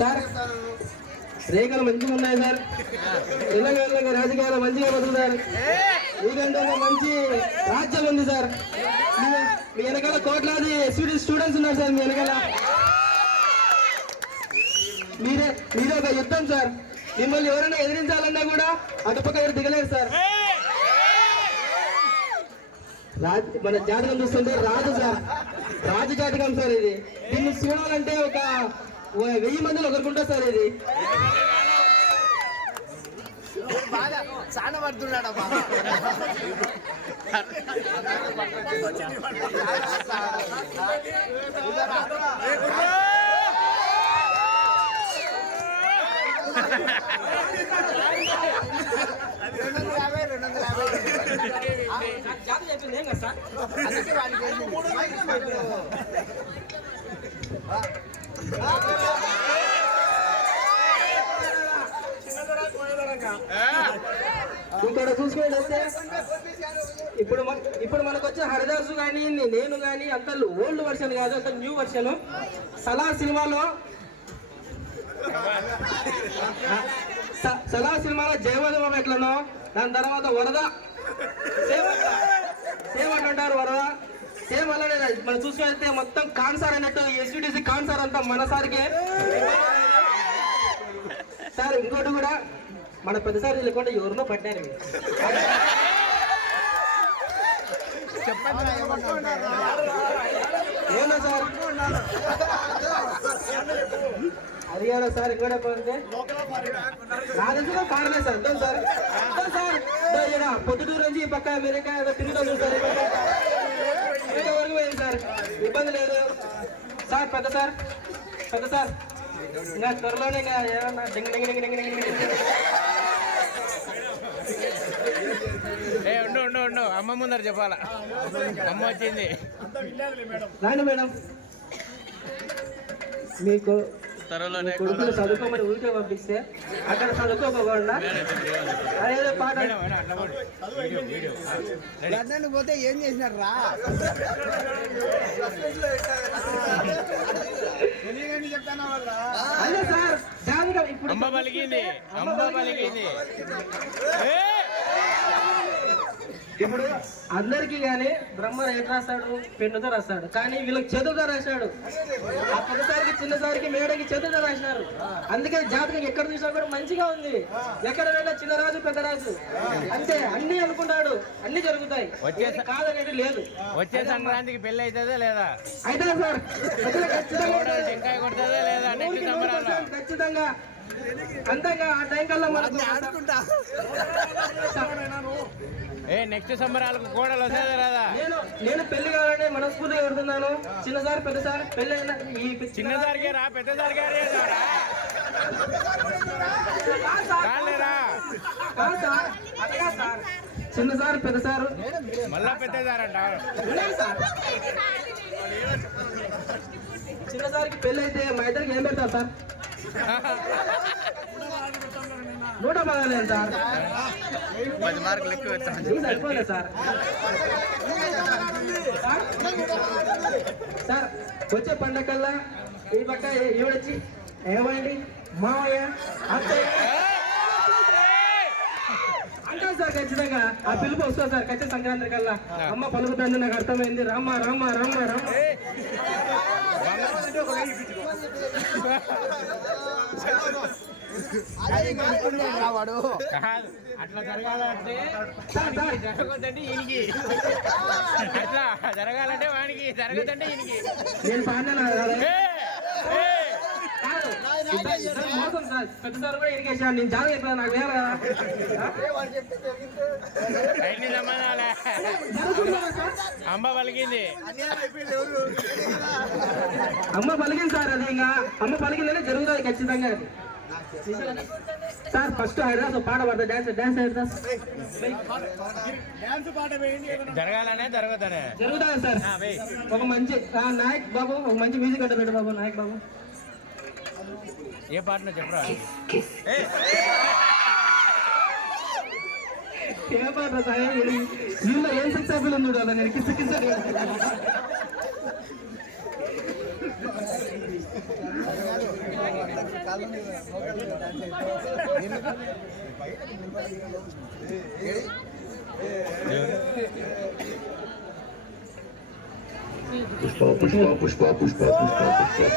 Sir రేఖలు మంచిగా ఉన్నాయి సార్. తెలంగాణ రాజకీయాలు మంచిగా బతుకుతారు. మీకంటే మంచి రాజ్యం ఉంది సార్. మీ వెనకాల కోట్లాది స్టూడెంట్స్ ఉన్నారు సార్. మీ వెనకాల మీరే ఒక యుద్ధం సార్. మిమ్మల్ని ఎవరైనా ఎదిరించాలన్నా కూడా అటుపక్క ఎవరు దిగలేరు సార్. మన జాతకం చూస్తుంటే రాజు సార్, రాజు జాతకం సార్ ఇది. దీన్ని చూడాలంటే ఒక 1000 మందిలో ఒకరుకుంటారు సార్. ఇది చాలా పడుతున్నాడు ఇక్కడ చూసుకున్నట్లయితే ఇప్పుడు మనకు వచ్చే హరిదాసు కానీ నేను కానీ అంత ఓల్డ్ వర్షన్ కాదు, అంత న్యూ వర్షన్. సలార్ సినిమాలో జయవదం ఎట్లనో, దాని తర్వాత వరద సేమ్ అంటారు. వరద సేమ్ అలానే మనం చూసుకుంటే మొత్తం కాన్సార్ అన్నట్టు ఎస్యూటీసీ కాన్సార్ అంతా మన సార్కే సార్. ఇంకోటి కూడా మన పెద్దసారి లేకుండా ఎవరినో పడ్డారు. ఏమన్నా సార్ హర్యానా సార్ ఇక్కడ పోతే నా దగ్గర కారణమే సార్. అంతే సార్, అంతే సార్. పొద్దుటూరు నుంచి ఈ పక్క అమెరికా తిరుగుతాం సార్. వరకు పోయింది సార్, ఇబ్బంది లేదు సార్. పెద్ద సార్ ఇంకా త్వరలోనే ఏమన్నా డింగ్ డింగ్ డింగ్ డింగ్ డింగ్ ఉండు అమ్మ ముందర చెప్పాలా. అమ్మ వచ్చింది. రాండి మేడం. మీకు కొడుకులు చదువుకోమని ఊరికే పంపిస్తే అక్కడ చదువుకోకుండా అదేదో పాట పోతే ఏం చేసినారు రా. అదే సార్ జాగ్రత్త. ఇప్పుడు అమ్మ పలికింది. ఇప్పుడు అందరికీ కానీ బ్రహ్మ ఎట్ రాస్తాడు, పెన్నుతో రాస్తాడు. కానీ వీళ్ళకి చేతులతో రాశాడు. ఆ పెద్దసారికి చిన్నసారికి మేడకి చేతులతో రాసినారు. అందుకే జాతకం ఎక్కడ చూసినా కూడా మంచిగా ఉంది. ఎక్కడ వెళ్ళినా చిన్నరాజు పెద్దరాజు అంతే. అన్ని అనుకుంటాడు, అన్ని జరుగుతాయి. కాదనేది లేదు. వచ్చే సంక్రాంతికి పెళ్లి అవుతుందా లేదా? అయితే సార్ ఖచ్చితంగా అంతేగా. ఆ టైం కల్లా మనం ఆడుకుంటా. నెక్స్ట్ సంబరాలకు కోడలు వస్తుందా లేదా? నేను పెళ్లి కావాలని మనస్ఫూర్తిగా పెడుతున్నాను. చిన్నసారి పెద్దసారి పెళ్లి అయిన ఈ చిన్నసారికే రా, పెద్దసారికే చిన్నసారి పెద్దసారు మళ్ళా పెద్దసారంట. చిన్నసారికి పెళ్లి అయితే మా ఇద్దరికి ఏం పెడతారు సార్? 115 సార్. 10 మార్కులు ఎక్కువ సరిపోలే సార్. సార్ వచ్చే పండగల్లా ఈ పక్క ఈవిడొచ్చి ఏమండి మావయ్య అత్తయ్య అంటారు సార్. ఖచ్చితంగా ఆ పిలుపు వస్తుంది సార్. ఖచ్చితంగా సంక్రాంతి కల్లా అమ్మ పలుకుతుంది. నాకు అర్థమైంది. రామ్మ రామ్మ రామ్మ రామ్మ. వాడు అట్లా జరగాలంటే జరగదండి ఈయనకి. అట్లా జరగాలంటే వానికి జరగదంటే ఈయనకి. నేను పాడినా మోసం సార్. పెద్దసారి కూడా ఇరిగేసాను. నేను జాగ్రత్త చెప్పాను. నాకు వేరే అన్ని సంబంధాలే. అమ్మ పలికింది. అమ్మ పలికింది సార్. అది ఇంకా అమ్మ పలికిందనే జరుగుతుంది ఖచ్చితంగా. సార్ ఫస్ట్ హైదరాబాద్ పాట పడతా. డాన్స్ హైదరాబాద్ జరగాలనే జరుగుతానే జరుగుతుంది సార్. ఒక మంచి నాయక్ బాబు ఒక మంచి మ్యూజిక్ అంటే పెట్టు బాబు. నాయక్ బాబు ఏ పాటనో చెప్పరా? ఏ పాట సార్? వీళ్ళు ఏం సెక్స్ అప్పీల్ ఉంది చూడాలి. నేను కిస్ కిస్ పుష్ప పుష్ప పుష్ప పుష్ప పుష్ప పుష్ప